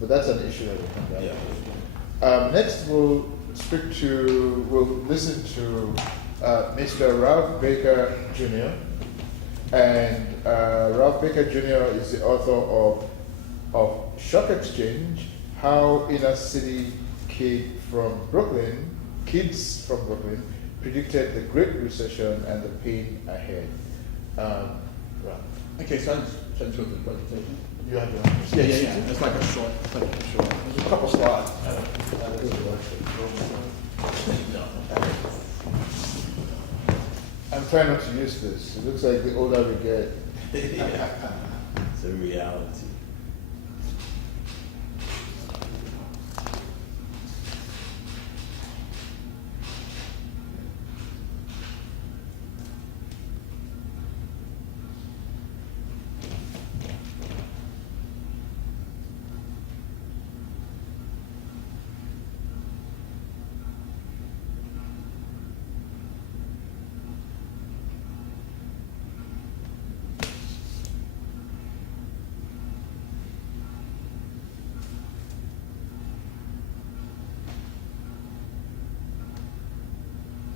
But that's an issue that will come back. Yeah. Next, we'll listen to Mr. Ralph Baker Jr. And Ralph Baker Jr. is the author of Shock Exchange: How Inner City Kids from Brooklyn predicted the Great Recession and the pain ahead. Ralph. Okay, so I just go through the presentation. You have your Yeah. It's like a short. There's a couple slides. I'm trying not to use this. It looks like the older we get. It's a reality.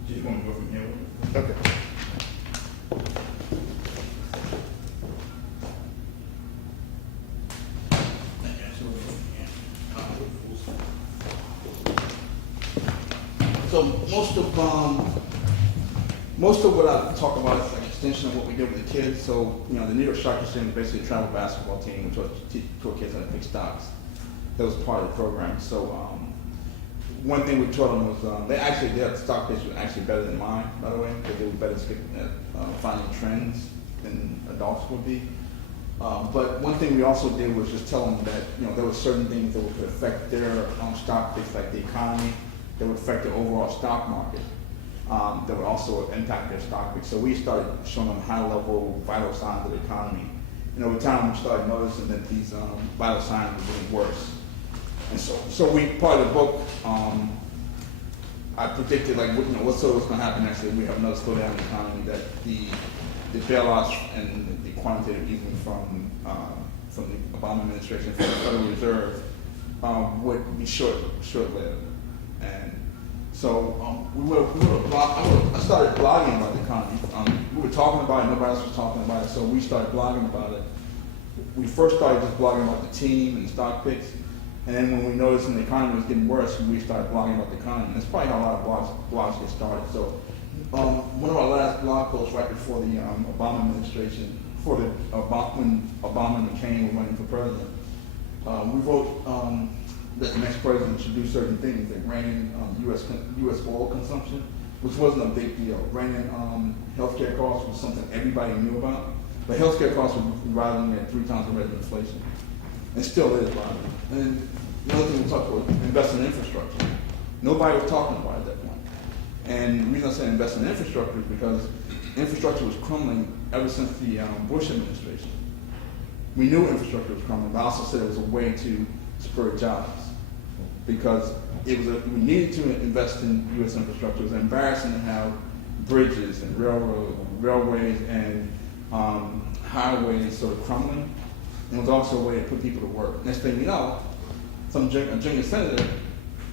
Do you want to go from here? Okay. So most of what I talk about is like an extension of what we did with the kids. So the New York Stock Exchange is basically a travel basketball team which taught kids how to pick stocks. That was part of the program. So one thing we taught them was their stock picks were actually better than mine, by the way, because they were better at finding trends than adults would be. But one thing we also did was just tell them that there were certain things that would affect their stock picks, like the economy, that would affect the overall stock market, that would also impact their stock picks. So we started showing them high-level vital signs of the economy. And over time, we started noticing that these vital signs were getting worse. And so part of the book, I predicted what sort of was going to happen next year. We have another slowdown in the economy, that the bailouts and the quantitative easing from the Obama administration, from the Federal Reserve, would be short-lived. And so I started blogging about the economy. We were talking about it, nobody else was talking about it, so we started blogging about it. We first started just blogging about the team and the stock picks, and then when we noticed the economy was getting worse, we started blogging about the economy. And that's probably how a lot of blogs get started. So one of our last blog posts right before the Obama administration, when Obama and McCain were running for president, we wrote that the next president should do certain things, like rein in U.S. oil consumption, which wasn't a big deal. Rein in healthcare costs was something everybody knew about, but healthcare costs were rising at 3 times the rate of inflation. And still is rising. And the other thing we talked about, invest in infrastructure. Nobody was talking about it at that point. And the reason I say invest in infrastructure is because infrastructure was crumbling ever since the Bush administration. We knew infrastructure was crumbling, but I also said it was a way to spur jobs, because we needed to invest in U.S. infrastructure. It was embarrassing to have bridges and railways and highways sort of crumbling. And it was also a way to put people to work. Next thing you know, a junior senator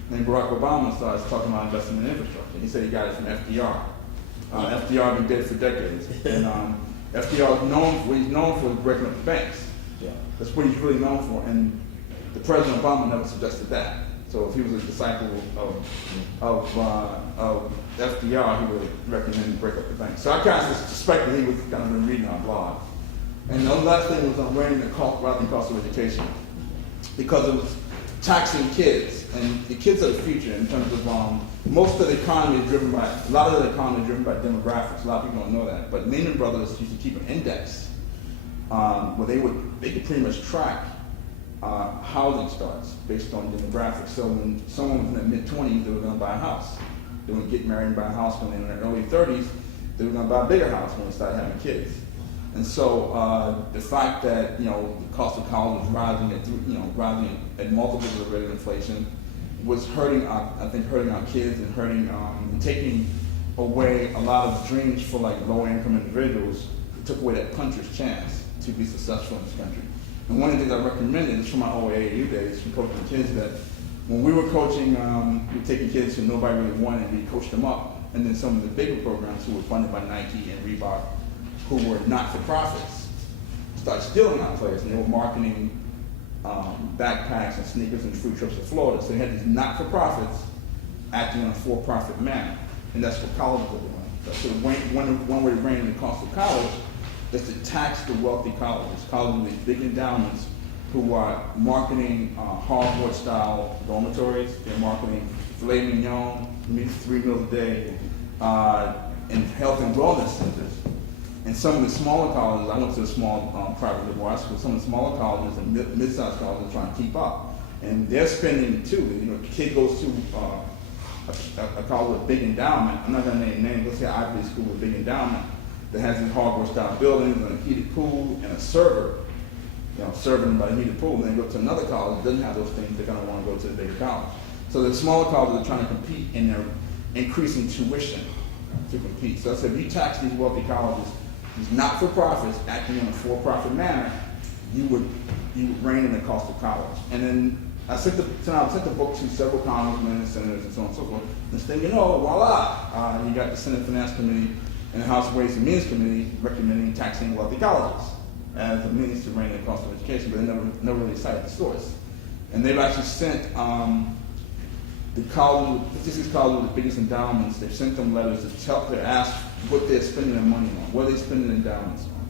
named Barack Obama starts talking about investing in infrastructure. He said he got it from FDR. FDR had been dead for decades. And FDR he's known for breaking up the banks. Yeah. That's what he's really known for. And the President Obama never suggested that. So if he was a disciple of FDR, he would recommend him break up the bank. So I kind of suspected he was kind of been reading our blog. And the last thing was on weighing the rising cost of education, because it was taxing kids, and the kids are the future in terms of most of the economy is driven by demographics. A lot of people don't know that, but Lehman Brothers used to keep an index where they could pretty much track housing starts based on demographics. So when someone was in their mid-20s, they were going to buy a house. They would get married and buy a house. When they were in their early 30s, they were going to buy a bigger house when they started having kids. And so the fact that the cost of college was rising at multiples of the rate of inflation was hurting our kids and taking away a lot of dreams for low income individuals. It took away that puncher's chance to be successful in this country. And one of the things I recommended is from my old AAU days, from coaching kids, that when we were coaching, we were taking kids who nobody really wanted, and we coached them up. And then some of the bigger programs who were funded by Nike and Reebok, who were not-for-profits, started stealing our players, and they were marketing backpacks and sneakers and free trips to Florida. So they had these not-for-profits acting in a for-profit manner, and that's what colleges are doing. So one way to rein in the cost of college is to tax the wealthy colleges with these big endowments who are marketing Harvard-style dormitories. They're marketing filet mignon, 3 meals a day, and health and wellness centers. And some of the smaller colleges, I went to a small private liberal arts school, some of the smaller colleges and mid-sized colleges are trying to keep up. And they're spending too. You know, a kid goes to a college with big endowment. I'm not going to name names. Let's say Ivy School with big endowment that has these Harvard-style buildings and a heated pool and a server, you know, serving by a heated pool. And then go to another college that doesn't have those things. They're going to want to go to the bigger college. So the smaller colleges are trying to compete, and they're increasing tuition to compete. So I said, if you tax these wealthy colleges, these not-for-profits acting in a for-profit manner, you would rein in the cost of college. And then I sent the book to several congressmen and senators and so on and so forth. This thing, you know, voila, you got the Senate Finance Committee and the House Ways and Means Committee recommending taxing wealthy colleges as a means to rein in the cost of education, but they never really cited the source. And they've actually sent the college, 56 colleges with the biggest endowments, they've sent them letters to ask what they're spending their money on, what are they spending their endowments on.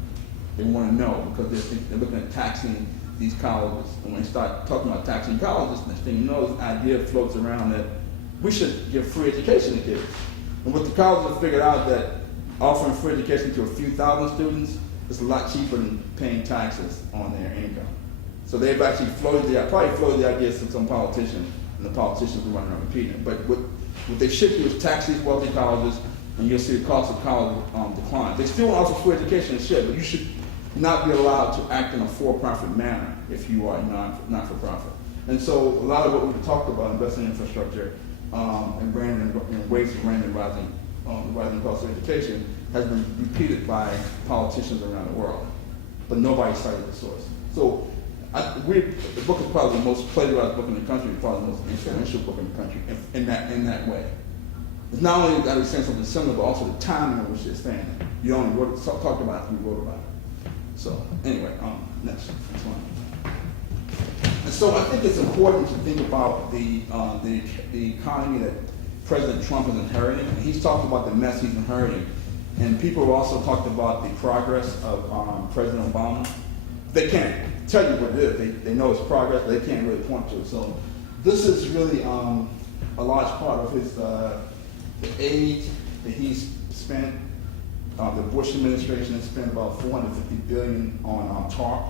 They want to know because they're looking at taxing these colleges. And when they start talking about taxing colleges, next thing you know, this idea floats around that we should give free education to kids. And what the colleges have figured out that offering free education to a few thousand students is a lot cheaper than paying taxes on their income. So they've actually probably floated the idea to some politician, and the politicians are running around repeating it. But what they should do is tax these wealthy colleges, and you'll see the cost of college decline. They still offer free education and shit, but you should not be allowed to act in a for-profit manner if you are not-for-profit. And so a lot of what we've talked about, investing in infrastructure and ways of reining the rising cost of education, has been repeated by politicians around the world, but nobody cited the source. So the book is probably the most plagiarized book in the country, probably the most influential book in the country in that way. It's not only that it's saying something similar, but also the timing in which it's saying it. You only talked about it after we wrote about it. So anyway, next one. And so I think it's important to think about the economy that President Trump is inheriting. And he's talked about the mess he's inheriting. And people have also talked about the progress of President Obama. They can't tell you what it is. They know it's progress, but they can't really point to it. So this is really a large part of his the aid that he's spent. The Bush administration has spent about $450 billion on TARP.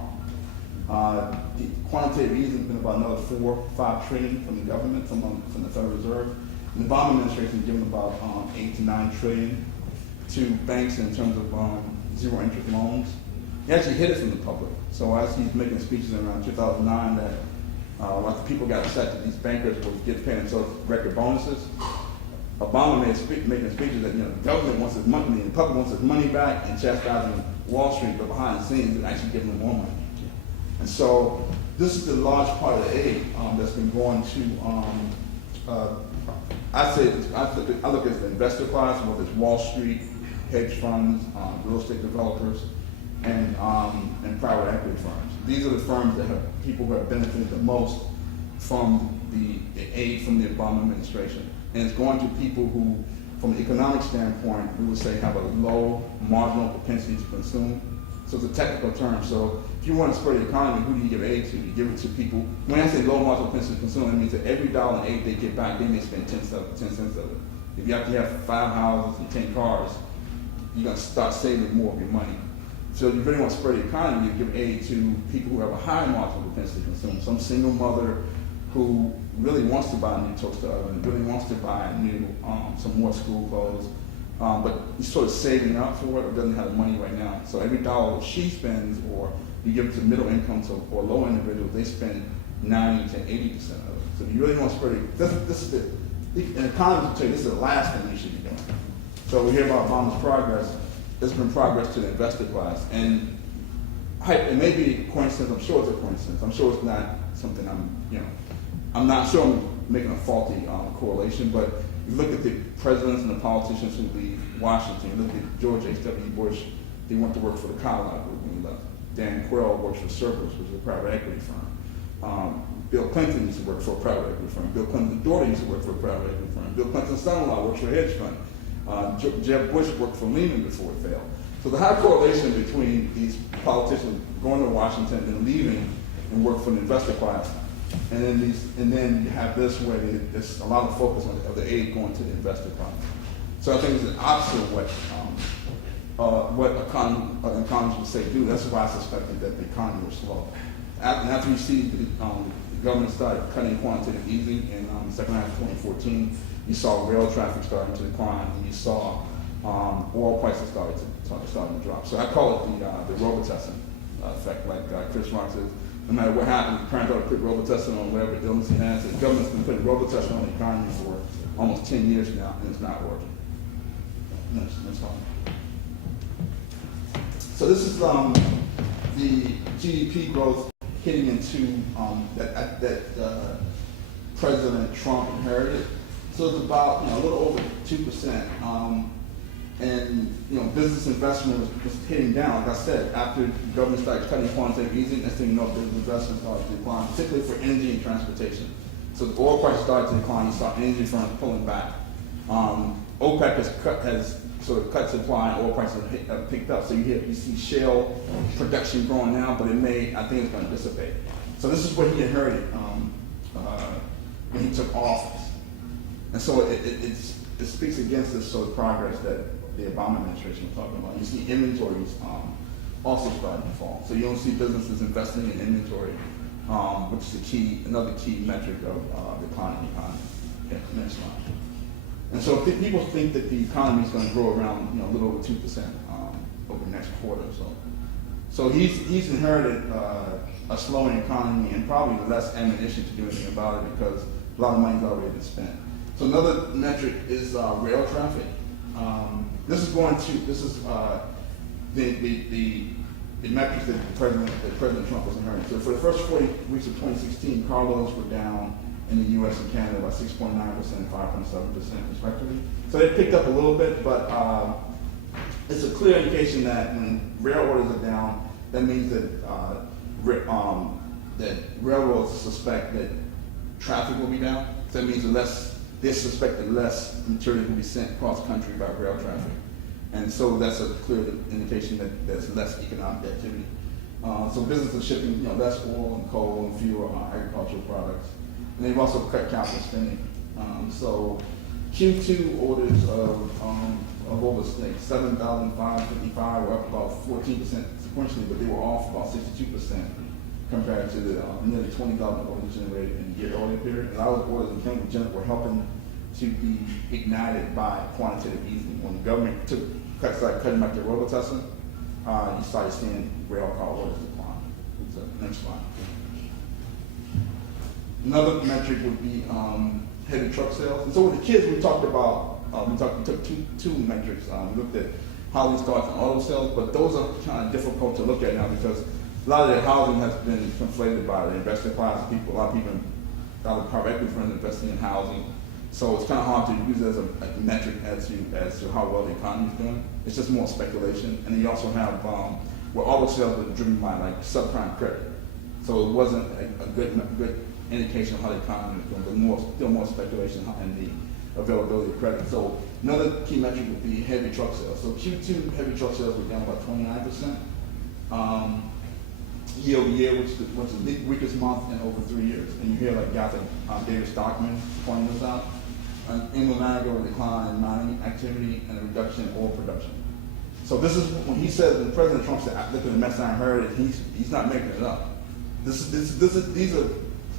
The quantitative easing has been about another $4-5 trillion from the government, from the Federal Reserve. And the Obama administration has given about $8 to $9 trillion to banks in terms of zero interest loans. He actually hid it from the public. So as he's making speeches in around 2009 that like the people got upset that these bankers would get paid themselves record bonuses, Obama making speeches that, you know, the government wants his money, the public wants his money back, and chastising Wall Street, but behind the scenes, and actually giving them more money. And so this is the large part of the aid that's been going to, I look at the investor class, whether it's Wall Street, hedge funds, real estate developers, and private equity firms. These are the firms that have people who have benefited the most from the aid from the Obama administration. And it's going to people who, from an economic standpoint, we would say have a low marginal propensity to consume. So it's a technical term. So if you want to spur the economy, who do you give aid to? You give it to people. When I say low marginal propensity to consume, it means that every dollar in aid they get back, they may spend 10 cents of it. If you have to have 5 houses and 10 cars, you're going to start saving more of your money. So if you really want to spur the economy, you give aid to people who have a high marginal propensity to consume. Some single mother who really wants to buy a new toaster oven, really wants to buy some more school clothes, but he's sort of saving up for it or doesn't have the money right now. So every dollar that she spends, or you give it to middle income or low individuals, they spend 90 to 80% of it. So if you really want to spread it, this is an economist will tell you this is the last thing you should be doing. So we hear about Obama's progress. There's been progress to the investor class, and it may be a coincidence. I'm sure it's a coincidence. I'm sure it's not something I'm not sure I'm making a faulty correlation, but you look at the presidents and the politicians who leave Washington. You look at George H.W. Bush. He went to work for the Carlyle Group when he left. Dan Quayle works for Cerberus, which is a private equity firm. Bill Clinton used to work for a private equity firm. Bill Clinton's daughter used to work for a private equity firm. Bill Clinton's son-in-law works for a hedge fund. Jeb Bush worked for Lehman before it failed. So the high correlation between these politicians going to Washington and leaving and work for the investor class, and then you have this where there's a lot of focus of the aid going to the investor class. So I think it's the opposite of what economists would say do. That's why I suspected that the economy was slow. After you see the government started cutting quantitative easing in the second half of 2014, you saw rail traffic starting to decline, and you saw oil prices starting to drop. So I call it the Robitussin effect, like Chris Rock says. No matter what happens, the parent ought to put Robitussin on whatever illness he has. The government's been putting Robitussin on the economy for almost 10 years now, and it's not working. Next slide. So this is the GDP growth hitting into that President Trump inherited. So it's about a little over 2%. And business investment was hitting down. Like I said, after the government started cutting quantitative easing, next thing you know, business investment started to decline, particularly for energy and transportation. So the oil prices started to decline. You saw energy firms pulling back. OPEC has sort of cut supply, and oil prices have picked up. So you see shale production growing now, but I think it's going to dissipate. So this is what he inherited when he took office. And so it speaks against this sort of progress that the Obama administration was talking about. You see inventories also starting to fall. So you don't see businesses investing in inventory, which is another key metric of the economy. Okay, next slide. And so people think that the economy is going to grow around a little over 2% over the next quarter or so. So he's inherited a slowing economy and probably less ammunition to do anything about it because a lot of money's already been spent. So another metric is rail traffic. This is the metrics that President Trump was inheriting. So for the first 40 weeks of 2016, carloads were down in the U.S. and Canada by 6.9% and 5.7% respectively. So they picked up a little bit, but it's a clear indication that when rail orders are down, that means that that railroads suspect that traffic will be down. So that means they suspect that less material will be sent across the country by rail traffic. And so that's a clear indication that there's less economic activity. So businesses are shipping less oil and coal and fewer agricultural products. And they've also cut capital spending. So Q2 orders of over 7,555 were up about 14% sequentially, but they were off about 62% compared to the nearly 20,000 orders generated in the year earlier period. And our orders in chemical were helping to be ignited by quantitative easing. When the government started cutting back their Robitussin, you started seeing rail car orders decline. So, next slide. Another metric would be heavy truck sales. And so with the kids, we talked about, we took two metrics. We looked at housing starts and auto sales, but those are kind of difficult to look at now because a lot of the housing has been conflated by the investor class. A lot of people, a lot of private equity firms investing in housing. So it's kind of hard to use it as a metric as to how well the economy is doing. It's just more speculation. And then you also have where auto sales were driven by like subprime credit. So it wasn't a good indication of how the economy is doing, but still more speculation in the availability of credit. So another key metric would be heavy truck sales. So Q2 heavy truck sales were down about 29%. Year over year, which was the weakest month in over 3 years. And you hear like guys like David Stockman pointing this out. Emblematic of a decline in mining activity and a reduction in oil production. So this is when he says, when President Trump said, "Look at the mess I inherited," he's not making it up. These are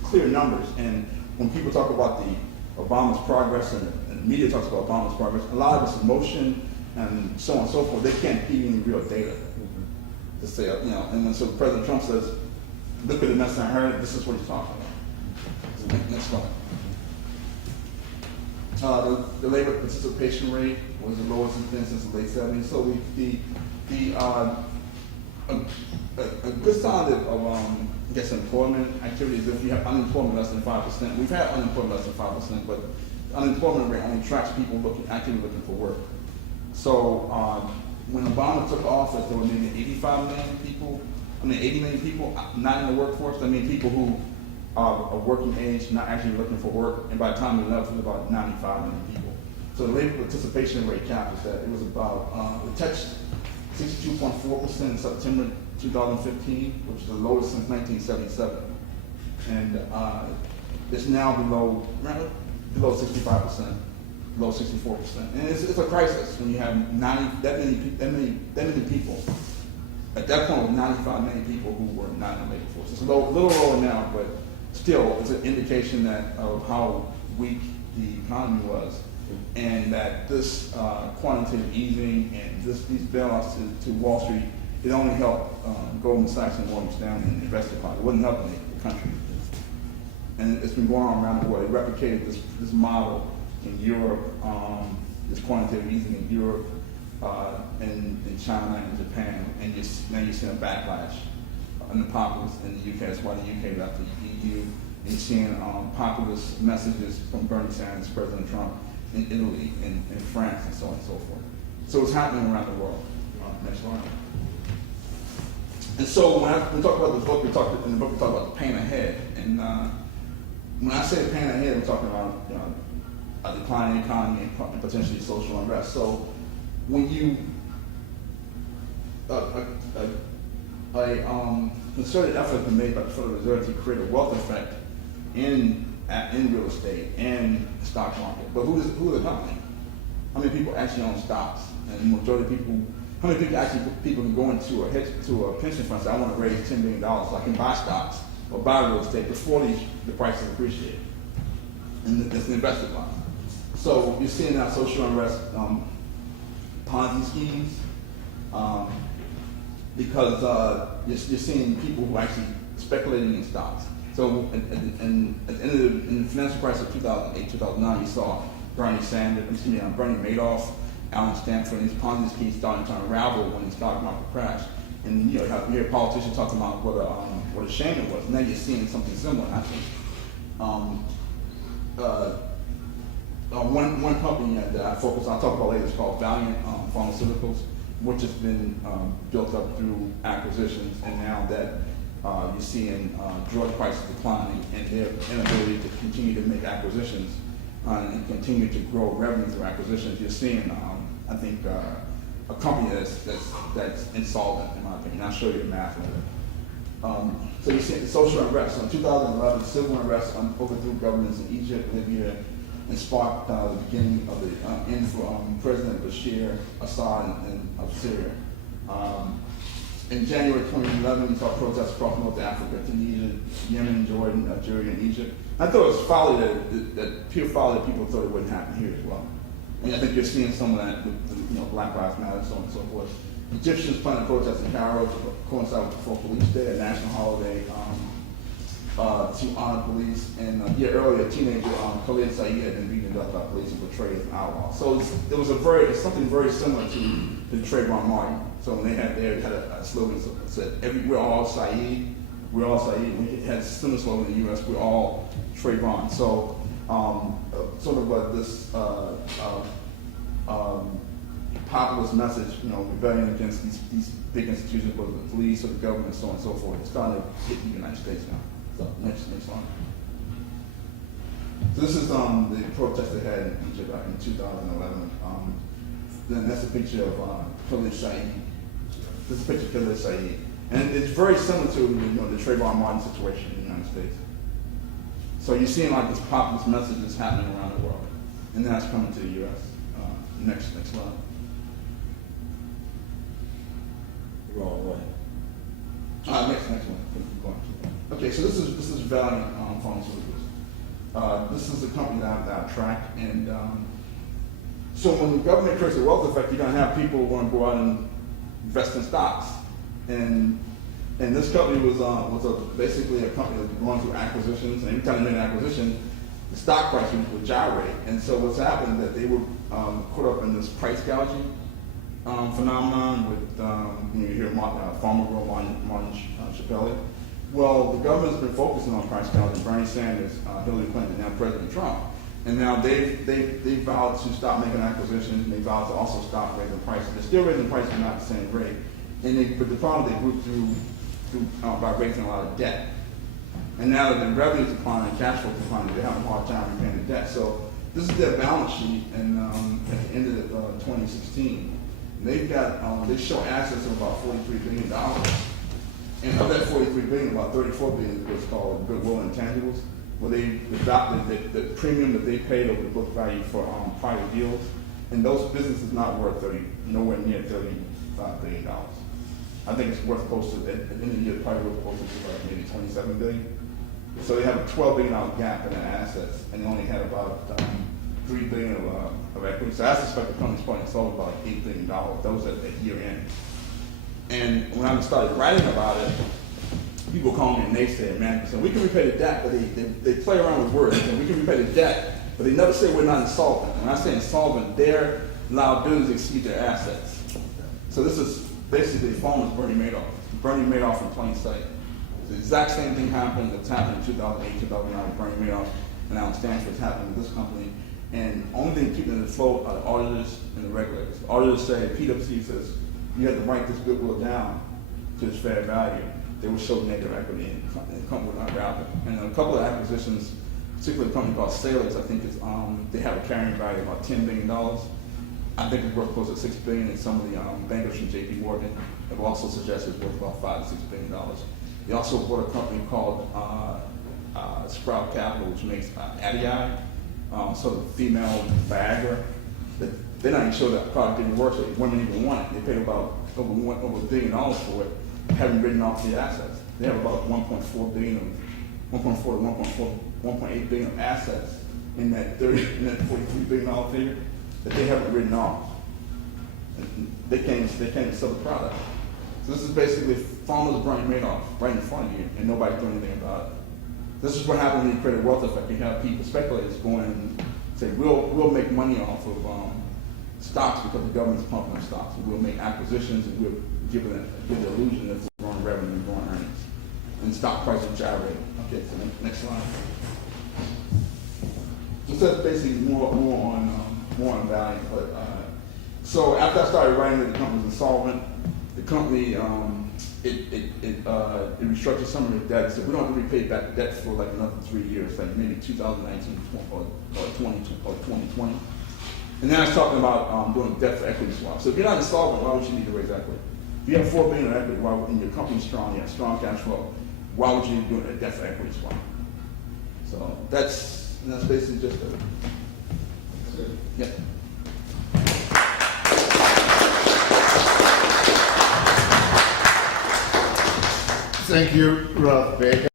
clear numbers. And when people talk about the Obama's progress and the media talks about Obama's progress, a lot of it's emotion and so on and so forth. They can't give you any real data to say, And then so President Trump says, "Look at the mess I inherited." This is what he's talking about. So next slide. The labor participation rate was the lowest it's been since the late 70s. So a good sign of I guess employment activity is if you have unemployment less than 5%. We've had unemployment less than 5%, but unemployment rate only tracks people actively looking for work. So when Obama took office, there were maybe 85 million people. 80 million people not in the workforce. I mean, people who are working age, not actually looking for work. And by the time we left, it was about 95 million people. So the labor participation rate cap is that it was about, it touched 62.4% in September 2015, which is the lowest since 1977. And it's now below 65%, below 64%. And it's a crisis when you have that many people. At that point, with 95 million people who were not in the labor force. It's a little lower now, but still, it's an indication of how weak the economy was, and that this quantitative easing and these bailouts to Wall Street, it only helped Goldman Sachs and Morgan Stanley and the investor part. It wasn't helping the country. And it's been going on around the world. It replicated this model in Europe, this quantitative easing in Europe, in China and Japan, and now you're seeing a backlash in the populace in the UK. That's why the UK left the EU. And you're seeing populist messages from Bernie Sanders, President Trump, in Italy, in France, and so on and so forth. So it's happening around the world. Next slide. And so when we talk about this book, we talk about the pain ahead. And when I say the pain ahead, we're talking about a declining economy and potentially social unrest. So when you concerted effort has been made by the Federal Reserve to create a wealth effect in real estate and the stock market. But who are the company? How many people actually own stocks? And the majority of people, how many people can go into a pension fund and say, I want to raise $10 billion so I can buy stocks or buy real estate before the prices appreciate. And it's an investor fund. So you're seeing now social unrest, Ponzi schemes, because you're seeing people who are actually speculating in stocks. So at the end of in the financial crisis of 2008, 2009, you saw Bernie Madoff, Alan Stanford, and these Ponzi schemes starting to unravel when the stock market crashed. And you hear politicians talking about what a shame it was. Now you're seeing something similar happening. One company that I focus on, I'll talk about later, is called Valiant Pharmaceuticals, which has been built up through acquisitions, and now that you're seeing drug prices declining and their inability to continue to make acquisitions and continue to grow revenue through acquisitions, you're seeing, I think, a company that's insolvent, in my opinion. I'll show you the math later. So you see the social unrest. So in 2011, civil unrest overthrew governments in Egypt, Libya, and sparked the beginning of the end for President Bashir Assad of Syria. In January 2011, we saw protests across North Africa, Tunisia, Yemen, Jordan, Algeria, and Egypt. I thought it was folly that pure folly that people thought it wouldn't happen here as well. And I think you're seeing some of that with Black Lives Matter and so on and so forth. Egyptians planned protests in Cairo to coincide with the Police Day, a national holiday to honor police. And a year earlier, teenager Khalid Saeed had been beaten to death by police and portrayed as an outlaw. So it's something very similar to Trayvon Martin. So when they had a slogan that said, we're all Saeed, we're all Saeed. We had a similar slogan in the U.S., we're all Trayvon. So sort of this populist message, rebellion against these big institutions, whether the police or the government, so on and so forth. It's starting to hit the United States now. So next slide. So this is the protest they had in Egypt in 2011. Then that's a picture of Khalid Saeed. This is a picture of Khalid Saeed. And it's very similar to the Trayvon Martin situation in the United States. So you're seeing like this populist message is happening around the world. And that's coming to the U.S. Next slide. Wrong way. Next one. Okay, so this is Valiant Pharmaceuticals. This is a company that I track, and so when the government creates a wealth effect, you're going to have people who want to go out and invest in stocks, and this company was basically a company that was going through acquisitions, and every time they made an acquisition, the stock price would gyrate, and so what's happened is that they were caught up in this price gouging, phenomenon with, you hear Farmer Girl Martin Shkreli. Well, the government's been focusing on price gouging. Bernie Sanders, Hillary Clinton, now President Trump. And now they vowed to stop making acquisitions, and they vowed to also stop raising prices. They're still raising prices, but not the same rate. But the problem they grew through by raising a lot of debt. And now that the revenues decline and cash flow declining, they're having a hard time repaying the debt. So this is their balance sheet, and at the end of 2016, they've got they show assets of about $43 billion, and of that $43 billion, about $34 billion is what's called goodwill and intangibles, where the premium that they paid over the book value for prior deals, and those businesses not worth nowhere near $35 billion. I think it's worth close to, at the end of the year, probably worth closer to like maybe $27 billion. So they have a $12 billion gap in their assets, and they only had about $3 billion of equity. So I suspect the company's probably sold about like $8 billion. That was at year end. And when I started writing about it, people call me a naysayer, man. So we can repay the debt, but they play around with words. And we can repay the debt, but they never say we're not insolvent. When I say insolvent, their liabilities exceed their assets. So this is basically farmers Bernie Madoff in plain sight. The exact same thing happened that's happened in 2008, 2009 with Bernie Madoff, and now in Stanford's happening with this company. And the only thing keeping it afloat are the auditors and the regulators. The auditors say, PwC says, you have to write this goodwill down to its fair value. They will show negative equity and the company will not grab it. And a couple of acquisitions, particularly a company called Salix, I think they have a carrying value of about $10 billion. I think it's worth close to $6 billion, and some of the bankers from JP Morgan have also suggested it's worth about $5 to $6 billion. They also bought a company called Sprout Capital, which makes Adii, sort of female Viagra. They're not even sure that product didn't work, so women even want it. They paid about over $1 billion for it, having written off the assets. They have about 1.4 billion, 1.4 to 1.8 billion of assets in that $43 billion figure that they haven't written off. And they can't sell the product. So this is basically farmers Bernie Madoff right in front of you, and nobody doing anything about it. This is what happens when you create a wealth effect. You have people, speculators, going and say, we'll make money off of stocks because the government's pumping up stocks. And we'll make acquisitions, and we'll give the illusion that we're growing revenue and growing earnings. And stock prices gyrate. Okay, so next slide. So that's basically more on value. But so after I started writing that the company was insolvent, the company it restructured some of the debt. So we don't have to repay back debt for like another 3 years, like maybe 2019 or 2020. And then I was talking about doing debt for equity swap. So if you're not insolvent, why would you need to raise equity? If you have $4 billion in equity, and your company's strong, you have strong cash flow, why would you need to do a debt for equity swap? So that's basically just it. Yeah. Thank you, Ralph Baker.